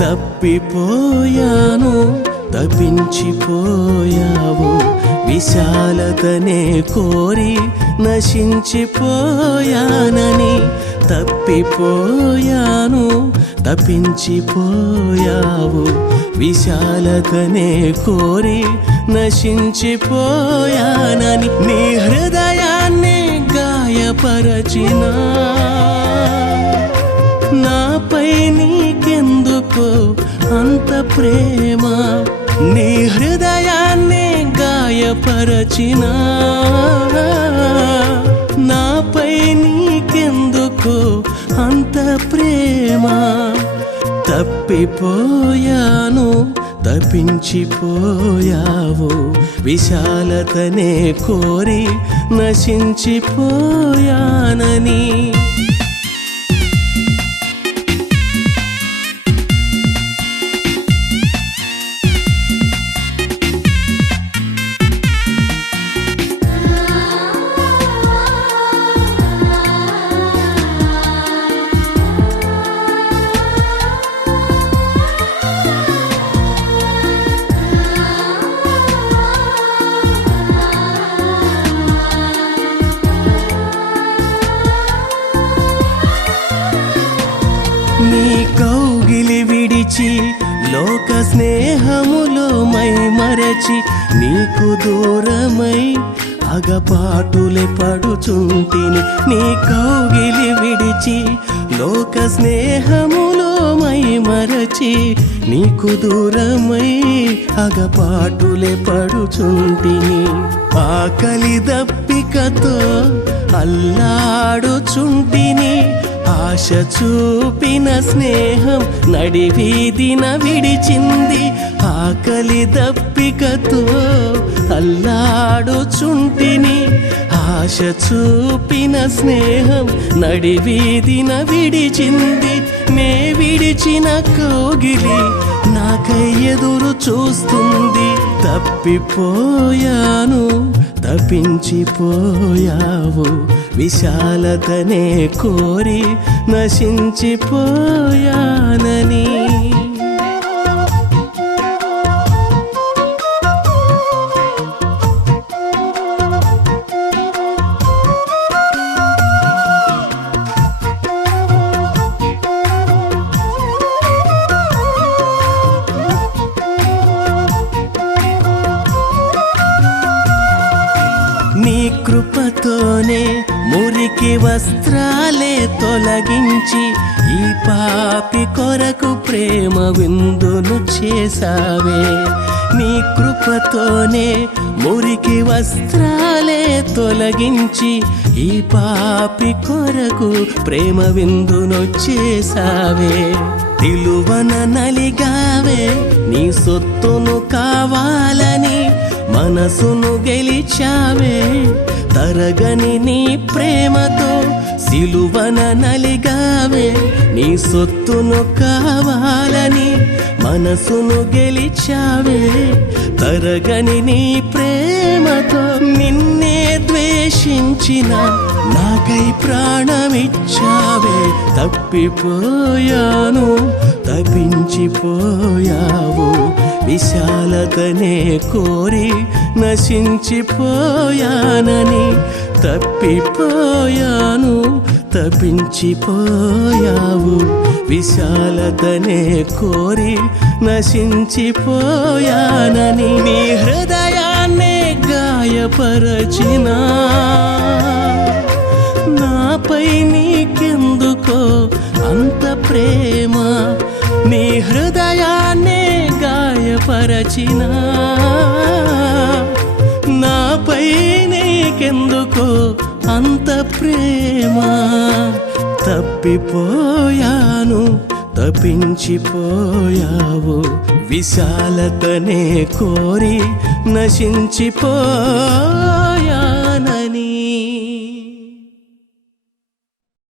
తప్పిపోయాను తప్పించిపోయావు. విశాలతనే కోరి నశించిపోయానని తప్పిపోయాను తప్పించిపోయావు. విశాలతనే కోరి నశించిపోయానని నీ హృదయాన్ని గాయపరచినా నాపై ప్రేమ నీ హృదయాన్ని గాయపరచినా నాపై నీకెందుకు అంత ప్రేమ. తప్పిపోయాను తప్పించిపోయావు విశాలతనే కోరి నశించిపోయానని నీ కౌగిలి విడిచి లోక స్నేహములో మై మరచి నీకు దూరమై అగపాటులే పడుచుంటిని నీ కౌగిలి విడిచి లోక స్నేహములో మై మరచి నీకు దూరమై అగపాటులే పడుచుంటిని ఆకలి దప్పికతో అల్లాడుచుంటిని ఆశ చూపిన స్నేహం నడివీదిన విడిచింది. ఆకలి దప్పికతో అల్లాడుచుంటిని. ఆశ చూపిన స్నేహం నడివీదిన విడిచింది. నే విడిచిన కోగిలి నాకై ఎదురు చూస్తుంది. తప్పిపోయాను తప్పించిపోయావు. విశాలతనే కోరి నశించిపోయానని. కృపతోనే మురికి వస్త్రాలే తొలగించి ఈ పాపి కొరకు ప్రేమ విందును చేసావే నీ కృపతోనే మురికి వస్త్రాలే తొలగించి ఈ పాపి కొరకు ప్రేమ విందును చేసావే నిలువన నలిగావే నీ సొత్తును కావాలని మనసును గెలిచావే. తరగని నీ ప్రేమతో సిలువన నలిగావే. నీ సొత్తును కావాలని మనసును గెలిచావే. తరగని నీ ప్రేమతో నిన్నే ద్వేషించిన నాకై ప్రాణమిచ్చావే. తప్పిపోయాను తపించిపోయావు విశాలతనే కోరి నశించిపోయానని తప్పిపోయాను. తపించిపోయావు విశాలతనే కోరి నశించిపోయానని నీ హృదయాన్నే గాయపరచిన. నాపై నీకెందుకో అంత ప్రేమ నీ హృదయాన్నే గాయపరచినా. నాపై నీకెందుకో అంత ప్రేమ. తప్పిపోయాను తప్పించిపోయావు. విశాలతనే కోరి నశించిపో